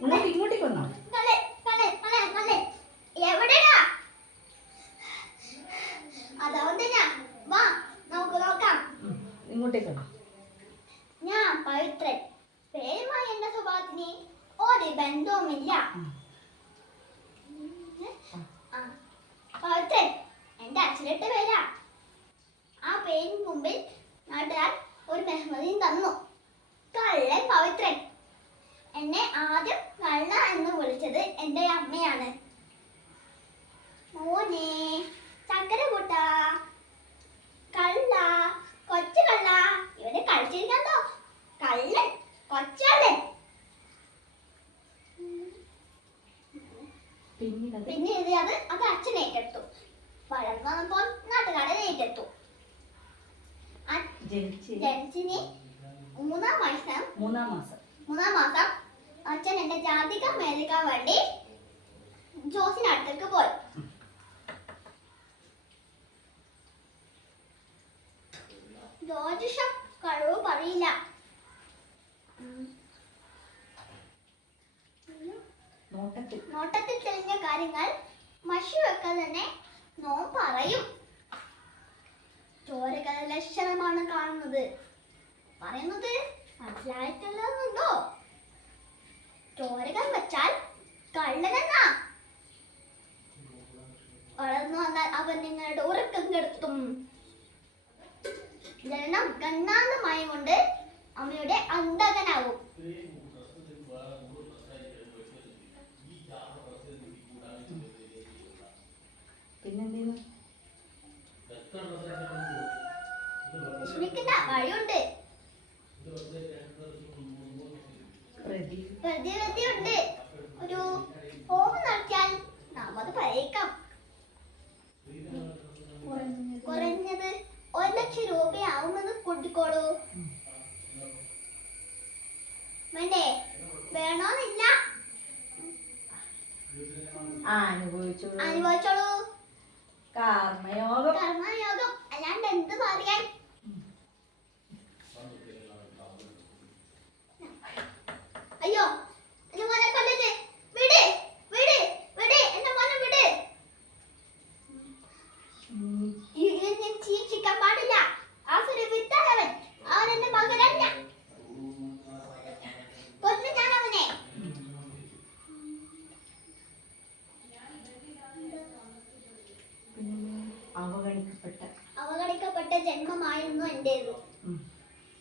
ഇങ്ങോട്ട് ഇങ്ങോട്ടേക്ക് വന്നോ. ഇങ്ങോട്ടേക്ക് ഞാൻ പവിത്രൻ. പേരുമായി എന്റെ സ്വഭാവത്തിന് ഒരു ബന്ധവുമില്ല. പവിത്രൻ എന്റെ അച്ഛനിട്ട പേരാ. ആ പേരിന് മുമ്പിൽ നാട്ടുകാർ ഒരു ബഹുമതിയും തന്നു കള്ളൻ പവിത്രൻ എന്നെ ആദ്യം കള്ള എന്ന് വിളിച്ചത് എന്റെ അമ്മയാണ്. മോനെ ചക്കര കൂട്ട. കള്ള കൊച്ചു കള്ള. ഇവനെ കളിച്ചിരിക്കണ്ടോ കള്ളൻ കൊച്ചള്ളൻ പിന്നെ ഇത് അത് അത് അച്ഛൻ ഏറ്റെടുത്തു. വളർന്നു വന്നപ്പോൾ നാട്ടുകാരൻ ഏറ്റെടുത്തു. ജനിച്ച് ജനിച്ചിന് മൂന്നാം വയസ്സം. മൂന്നാം മാസം. മൂന്നാം മാസം. അച്ഛൻ എന്റെ ജാതിക മേടിക്കാൻ വേണ്ടി ജോസിനടുത്തേക്ക് പോയി. ജ്യോതിഷം കഴിവ് പറയില്ല. നോട്ടത്തിൽ. തെളിഞ്ഞ കാര്യങ്ങൾ മഷി വെക്കാതെ തന്നെ നോ പറയും. ചോരകല ലക്ഷണമാണ് കാണുന്നത്. പറയുന്നത് മനസ്സിലായിട്ടുള്ളതുണ്ടോ അവൻ നിങ്ങളുടെ ഉറക്കം കെടുത്തും. ജനനം ഗണ്ണാന്തമയം കൊണ്ട് അമ്മയുടെ അന്തകനാവും വഴിയുണ്ട്? പ്രതിവിധിയുണ്ട് ഒരു ഹോമം നടത്തിയാൽ നാം അത് പറയിക്കാം. കുറഞ്ഞത്. ഒരു ലക്ഷം രൂപയാവുമെന്ന് കൂട്ടിക്കോളൂ. വേണ്ടേ വേണോന്നില്ല? ആ അനുഭവിച്ചോളൂ. അനുഭവിച്ചോളൂ. കർമ്മയോഗം. കർമ്മയോഗം. അല്ലാണ്ട് എന്ത് പറയാൻ? ജന്മമായിരുന്നു എന്റേത്.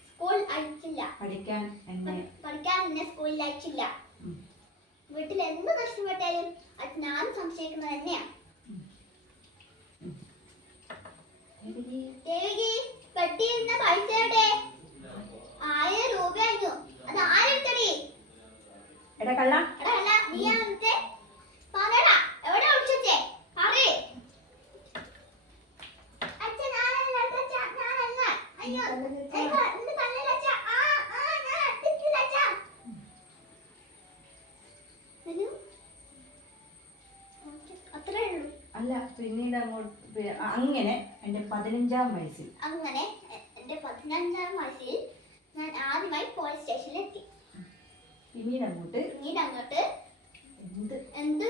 സ്കൂൾ അയച്ചില്ല പഠിക്കാൻ എന്നെ പഠിക്കാൻ എന്നെ സ്കൂളിൽ അയച്ചില്ല. വീട്ടിൽ എന്ത് നഷ്ടപ്പെട്ടാലും അത് ഞാൻ സംശയിക്കുന്നത് തന്നെയാണ്? ദേവികി പെട്ടിയിരുന്ന പൈസ എവിടെ? അല്ല പിന്നീട് അങ്ങോട്ട് അങ്ങനെ എന്റെ പതിനഞ്ചാം വയസ്സിൽ. അങ്ങനെ എന്റെ പതിനഞ്ചാം വയസ്സിൽ ഞാൻ ആദ്യമായി പോലീസ് സ്റ്റേഷനിൽ എത്തി. പിന്നീട് അങ്ങോട്ട് പിന്നീട് അങ്ങോട്ട് എന്ത് എന്ത്